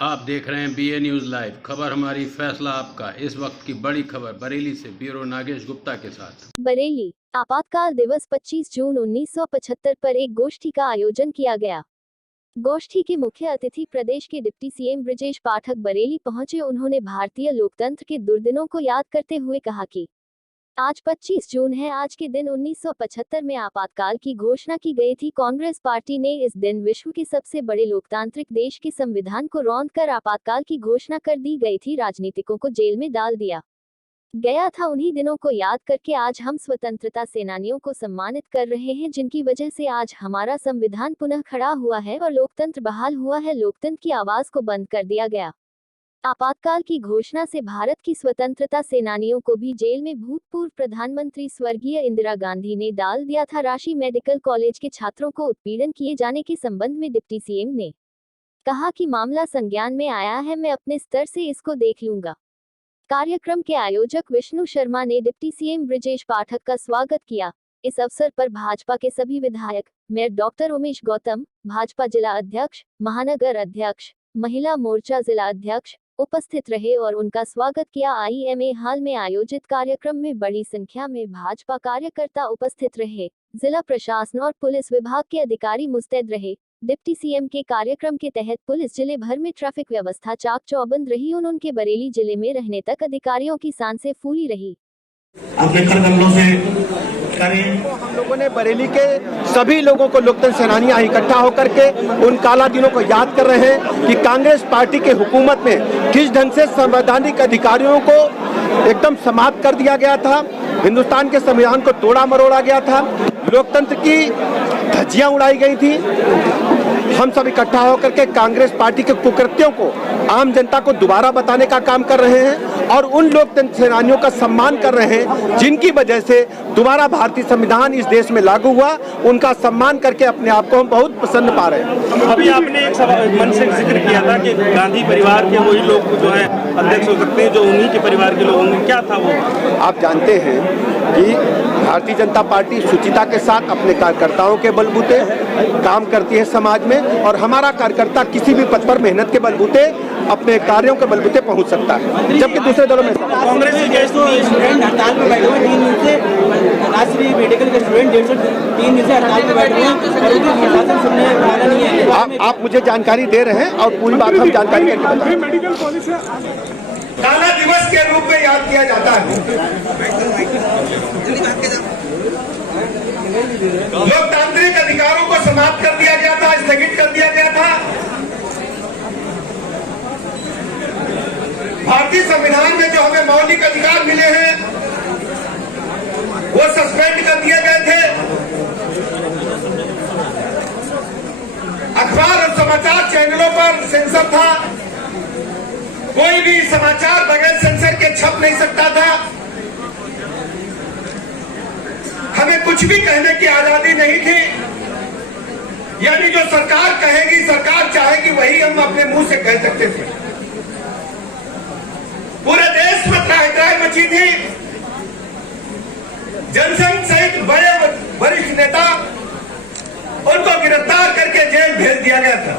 आप देख रहे हैं BA न्यूज़ लाइव। खबर हमारी, फैसला आपका। इस वक्त की बड़ी खबर बरेली से ब्यूरो नागेश गुप्ता के साथ। बरेली आपातकाल दिवस 25 जून 1975 पर एक गोष्ठी का आयोजन किया गया। गोष्ठी के मुख्य अतिथि प्रदेश के डिप्टी सीएम ब्रजेश पाठक बरेली पहुंचे। उन्होंने भारतीय लोकतंत्र के दुर्दिनों को याद करते हुए कहा कि आज 25 जून है। आज के दिन 1975 में आपातकाल की घोषणा की गई थी। कांग्रेस पार्टी ने इस दिन विश्व के सबसे बड़े लोकतांत्रिक देश के संविधान को रौंदकर आपातकाल की घोषणा कर दी गई थी। राजनीतिकों को जेल में डाल दिया गया था। उन्हीं दिनों को याद करके आज हम स्वतंत्रता सेनानियों को सम्मानित कर रहे हैं, जिनकी वजह से आज हमारा संविधान पुनः खड़ा हुआ है और लोकतंत्र बहाल हुआ है। लोकतंत्र की आवाज को बंद कर दिया गया। आपातकाल की घोषणा से भारत की स्वतंत्रता सेनानियों को भी जेल में भूतपूर्व प्रधानमंत्री स्वर्गीय इंदिरा गांधी ने डाल दिया था। रांची मेडिकल कॉलेज के छात्रों को उत्पीड़न किए जाने के संबंध में डिप्टी सीएम ने कहा कि मामला संज्ञान में आया है, मैं अपने स्तर से इसको देख लूंगा। कार्यक्रम के आयोजक विष्णु शर्मा ने डिप्टी सीएम ब्रजेश पाठक का स्वागत किया। इस अवसर पर भाजपा के सभी विधायक, मेयर डॉक्टर उमेश गौतम, भाजपा जिला अध्यक्ष, महानगर अध्यक्ष, महिला मोर्चा जिला अध्यक्ष उपस्थित रहे और उनका स्वागत किया। IMA हाल में आयोजित कार्यक्रम में बड़ी संख्या में भाजपा कार्यकर्ता उपस्थित रहे। जिला प्रशासन और पुलिस विभाग के अधिकारी मुस्तैद रहे। डिप्टी सीएम के कार्यक्रम के तहत पुलिस जिले भर में ट्रैफिक व्यवस्था चाक चौबंद रही। उनके बरेली जिले में रहने तक अधिकारियों की सांसें फूली रही। हम लोगों ने बरेली के सभी लोगों को, लोकतंत्र सेनानियां इकट्ठा होकर के उन काला दिनों को याद कर रहे हैं कि कांग्रेस पार्टी के हुकूमत में किस ढंग से संवैधानिक अधिकारियों को एकदम समाप्त कर दिया गया था, हिंदुस्तान के संविधान को तोड़ा मरोड़ा गया था, लोकतंत्र की धज्जियां उड़ाई गई थी। हम सब इकट्ठा होकर के कांग्रेस पार्टी के कुकृत्यों को आम जनता को दोबारा बताने का काम कर रहे हैं और उन लोकतंत्र सेनानियों का सम्मान कर रहे हैं जिनकी वजह से दोबारा भारतीय संविधान इस देश में लागू हुआ। उनका सम्मान करके अपने आप को हम बहुत प्रसन्न पा रहे हैं। अभी आपने एक मन से जिक्र किया था कि गांधी परिवार के वही लोग जो है अध्यक्ष हो सकते हैं जो उन्हीं के परिवार के लोग होंगे, क्या था वो? आप जानते हैं कि भारतीय जनता पार्टी शुचिता के साथ अपने कार्यकर्ताओं के बलबूते काम करती है समाज में, और हमारा कार्यकर्ता किसी भी पद पर मेहनत के बलबूते अपने कार्यों के बलबूते पहुंच सकता है, जबकि दूसरे दलों में कांग्रेस स्टूडेंट हड़ताल में बैठे हुए 3 दिन से, राजश्री मेडिकल के स्टूडेंट 3 दिन से हड़ताल में बैठे हुए हैं और उनकी प्रशासन सुनने वाला नहीं है। आप मुझे जानकारी दे रहे हैं और पूरी बात हम जानकारी करके काला दिवस के रूप में याद किया जाता है। लोकतांत्रिक अधिकारों को समाप्त कर दिया गया था, स्थगित कर दिया गया था। भारतीय संविधान में जो हमें मौलिक अधिकार मिले हैं वो सस्पेंड कर दिए गए थे। अखबार और समाचार चैनलों पर सेंसर था, कोई भी समाचार बगैर सेंसर के छप नहीं सकता था। हमें कुछ भी कहने की आजादी नहीं थी, यानी जो सरकार कहेगी, सरकार चाहेगी, वही हम अपने मुंह से कह सकते थे। पूरे देश में त्राहि मची थी। जनसंघ सहित बड़े वरिष्ठ नेता, उनको गिरफ्तार करके जेल भेज दिया गया था।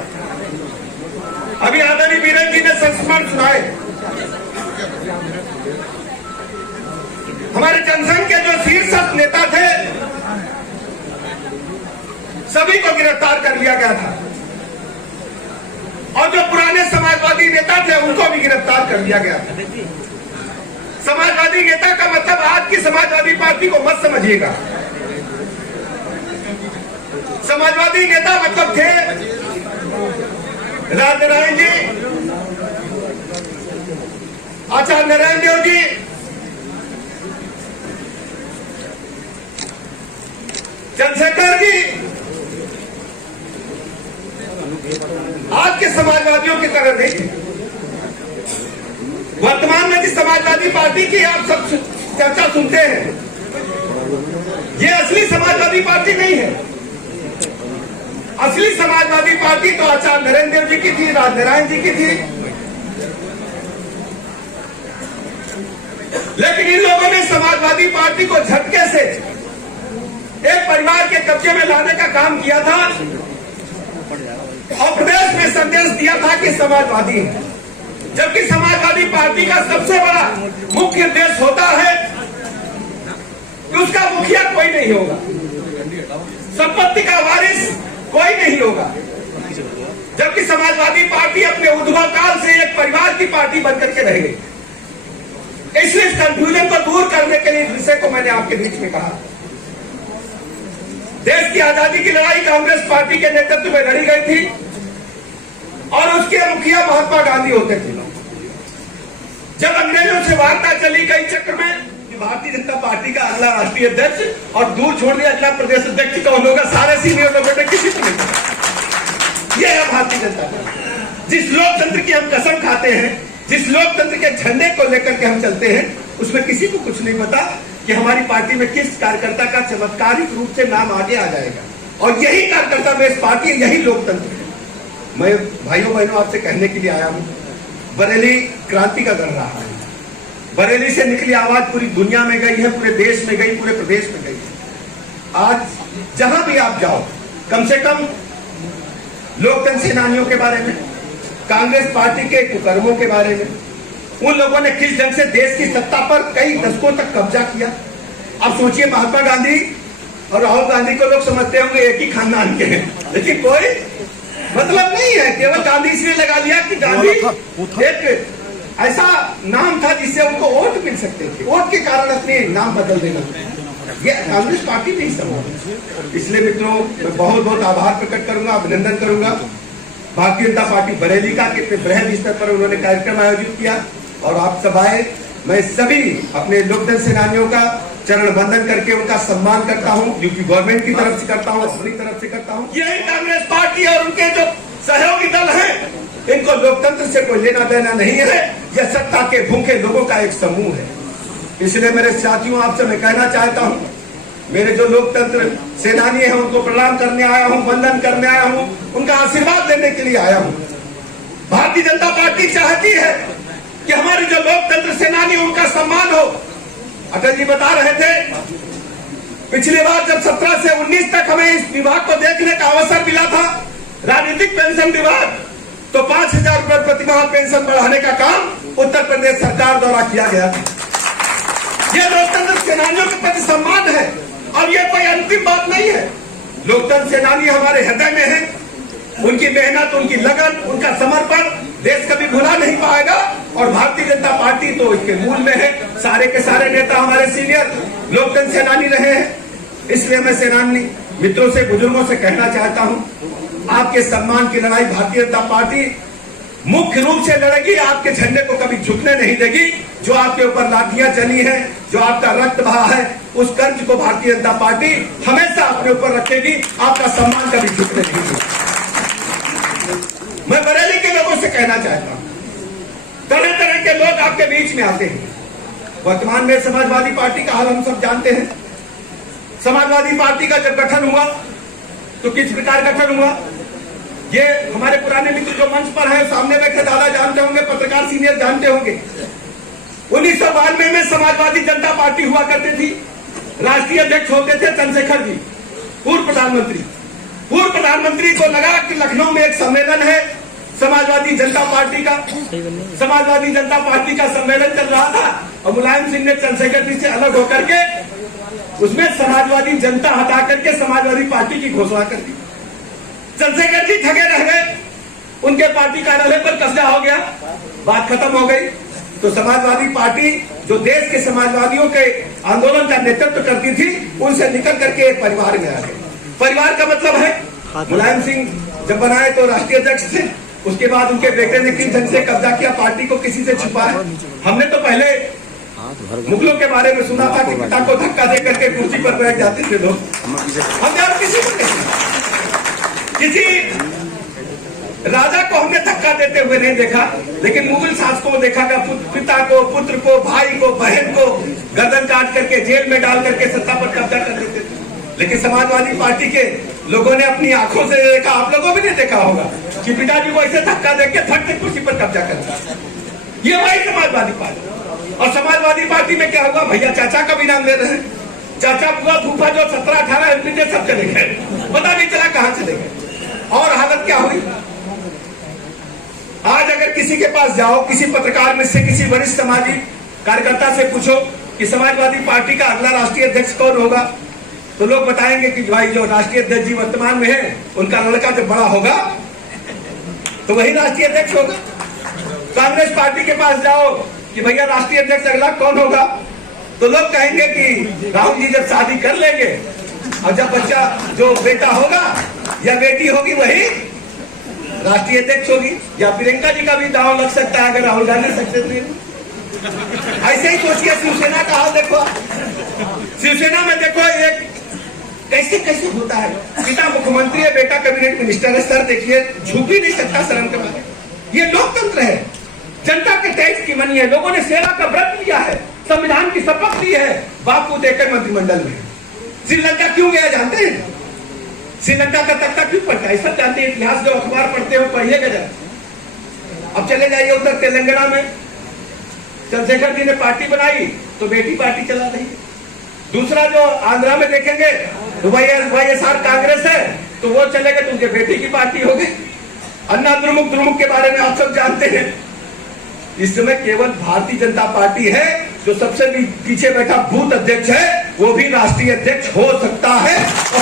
अभी आदरणीय बीरन जी ने संस्मरण सुनाए। हमारे जनसंघ के जो शीर्षक नेता थे सभी को गिरफ्तार कर लिया गया था, और जो पुराने समाजवादी नेता थे उनको भी गिरफ्तार कर लिया गया था। समाजवादी नेता का मतलब आज की समाजवादी पार्टी को मत समझिएगा। समाजवादी नेता मतलब थे राजनारायण जी, आचार्य नारायण देव जी, चंद्रशेखर जी। आज के समाजवादियों की तरह नहीं। वर्तमान में जिस समाजवादी पार्टी की आप सब चर्चा सुनते हैं, ये असली समाजवादी पार्टी नहीं है। असली समाजवादी पार्टी तो आचार्य नरेंद्र देव जी की थी, राजनारायण जी की थी। लेकिन इन लोगों ने समाजवादी पार्टी को झटके से एक परिवार के कब्जे में लाने का काम किया था और प्रदेश में संदेश संदेश दिया था कि समाजवादी है, जबकि समाजवादी पार्टी का सबसे बड़ा मुख्य उद्देश्य होता है कि उसका मुखिया कोई नहीं होगा, संपत्ति का वारिस कोई नहीं होगा, जबकि समाजवादी पार्टी अपने उद्भव काल से एक परिवार की पार्टी बनकर के रह गई। इसलिए इस कंफ्यूजन को दूर करने के लिए इस विषय को मैंने आपके बीच में कहा। देश की आजादी की लड़ाई कांग्रेस पार्टी के नेतृत्व में लड़ी गई थी और उसके मुखिया महात्मा गांधी होते थे। जब अंग्रेजों से वार्ता चली कई चक्र में कि भारतीय जनता पार्टी का अगला राष्ट्रीय अध्यक्ष और दूर छोड़ दिया अगला प्रदेश अध्यक्ष कौन होगा, सारे सीनियर लोगों ने किसी को नहीं पता। यह है भारतीय जनता पार्टी। जिस लोकतंत्र की हम कसम खाते हैं, जिस लोकतंत्र के झंडे को लेकर के हम चलते हैं, उसमें किसी को कुछ नहीं पता कि हमारी पार्टी में किस कार्यकर्ता का चमत्कारिक रूप से नाम आगे आ जाएगा। और यही कार्यकर्ता बेस पार्टी, यही लोकतंत्र है। मैं भाइयों बहनों आपसे कहने के लिए आया हूं, बरेली क्रांति का गढ़ रहा है। बरेली से निकली आवाज पूरी दुनिया में गई है, पूरे देश में गई, पूरे प्रदेश में गई है। आज जहां भी आप जाओ, कम से कम लोकतंत्र सेनानियों के बारे में, कांग्रेस पार्टी के कुकर्मों के बारे में, उन लोगों ने किस ढंग से देश की सत्ता पर कई दशकों तक कब्जा किया। अब सोचिए, महात्मा गांधी और राहुल गांधी को लोग समझते होंगे एक ही खानदान के हैं, लेकिन कोई मतलब नहीं है। केवल गांधी इसलिए लगा लिया कि गांधी एक ऐसा नाम था जिससे उनको वोट मिल सकते थे, वोट के कारण अपने नाम बदल देना, ये कांग्रेस पार्टी नहीं समझ। इसलिए मित्रों, मैं बहुत बहुत आभार प्रकट करूंगा, अभिनंदन करूंगा भारतीय जनता पार्टी बरेली का, कितने बृहद स्तर पर उन्होंने कार्यक्रम आयोजित किया और आप सब आए। मैं सभी अपने लोकतंत्र सेनानियों का चरण वंदन करके उनका सम्मान करता हूं, यूपी गवर्नमेंट की तरफ से करता हूं, अपनी तरफ से करता हूं। यही कांग्रेस पार्टी और उनके जो सहयोगी दल हैं, इनको लोकतंत्र से कोई लेना देना नहीं है। यह सत्ता के भूखे लोगों का एक समूह है। इसलिए मेरे साथियों, आपसे मैं कहना चाहता हूं, मेरे जो लोकतंत्र सेनानी हैं उनको प्रणाम करने आया हूं, वंदन करने आया हूं, उनका आशीर्वाद लेने के लिए आया हूं। भारतीय जनता पार्टी चाहती है कि हमारे जो लोकतंत्र सेनानी उनका सम्मान हो। अटल जी बता रहे थे, पिछली बार जब 17 से 19 तक हमें इस विभाग को देखने का अवसर मिला था, राजनीतिक पेंशन विभाग, तो 5,000 रुपए प्रतिमाह पेंशन बढ़ाने का काम उत्तर प्रदेश सरकार द्वारा किया गया था। यह लोकतंत्र सेनानियों के प्रति सम्मान है और यह कोई अंतिम बात नहीं है। लोकतंत्र सेनानी हमारे हृदय में है, उनकी मेहनत, उनकी लगन, उनका समर्पण देश कभी भुला नहीं पाएगा और भारतीय जनता पार्टी तो इसके मूल में है। सारे के सारे नेता हमारे सीनियर लोकतंत्र सेनानी रहे हैं। इसलिए मैं सेनानी मित्रों से, बुजुर्गों से कहना चाहता हूं, आपके सम्मान की लड़ाई भारतीय जनता पार्टी मुख्य रूप से लड़ेगी। आपके झंडे को कभी झुकने नहीं देगी। जो आपके ऊपर लाठियां चली हैं, जो आपका रक्त बहा है, उस कर्ज को भारतीय जनता पार्टी हमेशा अपने ऊपर रखेगी। आपका सम्मान कभी झुकने नहीं देगी। मैं बरेली के लोगों से कहना चाहता हूं, तरह तरह के लोग आपके बीच में आते हैं। वर्तमान में समाजवादी पार्टी का हाल हम सब जानते हैं। समाजवादी पार्टी का जब गठन हुआ तो किस प्रकार गठन हुआ, ये हमारे पुराने मित्र जो मंच पर है, सामने बैठे दादा जानते होंगे, पत्रकार सीनियर जानते होंगे। 1992 में समाजवादी जनता पार्टी हुआ करती थी। राष्ट्रीय अध्यक्ष होते थे चंद्रशेखर जी, पूर्व प्रधानमंत्री। पूर्व प्रधानमंत्री को लगा कि लखनऊ में एक सम्मेलन है समाजवादी जनता पार्टी का। समाजवादी जनता पार्टी का सम्मेलन चल रहा था और मुलायम सिंह ने चंद्रशेखर जी से अलग होकर के उसमें समाजवादी जनता हटा करके समाजवादी पार्टी की घोषणा कर दी। चंद्रशेखर जी ठगे रह गए, उनके पार्टी कार्यालय पर कब्जा हो गया, बात खत्म हो गई। तो समाजवादी पार्टी जो देश के समाजवादियों के आंदोलन का नेतृत्व करती थी, उनसे निकल करके एक परिवार में आ गए। परिवार का मतलब है, मुलायम सिंह जब बनाए तो राष्ट्रीय अध्यक्ष थे, उसके बाद उनके बेटे ने किस ढंग से कब्जा किया, पार्टी को किसी से छुपाया। हमने तो पहले मुगलों के बारे में सुना था कि पिता को धक्का दे करके कुर्सी पर बैठ जाते थे लोग। हमने और किसी को नहीं, किसी राजा को हमने धक्का देते हुए नहीं देखा, लेकिन मुगल शासकों को देखा कि पिता को, पुत्र को, भाई को, बहन को गर्दन काट करके जेल में डाल करके सत्ता पर कब्जा कर देते थे। लेकिन समाजवादी पार्टी के लोगों ने अपनी आंखों से देखा, आप लोगों भी नहीं देखा होगा कि पिताजी को ऐसे धक्का देके फट से कुर्सी पर कब्जा करता। ये वही समाजवादी पार्टी। और समाजवादी पार्टी में क्या हुआ, भैया चाचा का भी नाम ले रहे हैं, चाचा बुआ फूफा जो 17-18 एमपी थे सब चले गए, पता नहीं चला कहां चले गए। और हालत क्या हुई, आज अगर किसी के पास जाओ, किसी पत्रकार में से, किसी वरिष्ठ सामाजिक कार्यकर्ता से पूछो कि समाजवादी पार्टी का अगला राष्ट्रीय अध्यक्ष कौन होगा, तो लोग बताएंगे कि भाई जो राष्ट्रीय अध्यक्ष जी वर्तमान में है, उनका लड़का जब बड़ा होगा तो वही राष्ट्रीय अध्यक्ष होगा। कांग्रेस पार्टी के पास जाओ कि भैया राष्ट्रीय अध्यक्ष अगला कौन होगा, तो लोग कहेंगे कि राहुल जी जब शादी कर लेंगे और जब बच्चा जो बेटा होगा या बेटी होगी वही राष्ट्रीय अध्यक्ष होगी। या प्रियंका जी का भी दांव लग सकता है अगर राहुल गांधी सक्सेस नहीं। ऐसे ही सोचिए शिवसेना का हाल देखो। शिवसेना में देखो एक कैसे कैसे होता है, पिता मुख्यमंत्री है, बेटा कैबिनेट मिनिस्टर है, सर देखिए झुक ही नहीं सकता शर्म के मारे। ये लोकतंत्र है, जनता के टैक्स की मनी है, लोगों ने सेवा का व्रत लिया है, संविधान की शपथ ली है, बापू देकर मंत्रिमंडल में। श्रीलंका क्यों गया जानते हैं? श्रीलंका का तख्ता क्यों पढ़ता है? सब जानते हैं, इतिहास जो अखबार पढ़ते हो पढ़िएगा जरा। अब चले जाइए उधर तेलंगाना में, चंद्रशेखर जी ने पार्टी बनाई तो बेटी पार्टी चला रही है। दूसरा जो आंध्रा में देखेंगे तो वाईएसआर कांग्रेस है, तो वो चले गए तो उनके बेटी की पार्टी हो गई। अन्ना द्रुमुक के बारे में आप सब जानते हैं। इस समय केवल भारतीय जनता पार्टी है जो सबसे पीछे बैठा बूथ अध्यक्ष है, वो भी राष्ट्रीय अध्यक्ष हो सकता है। और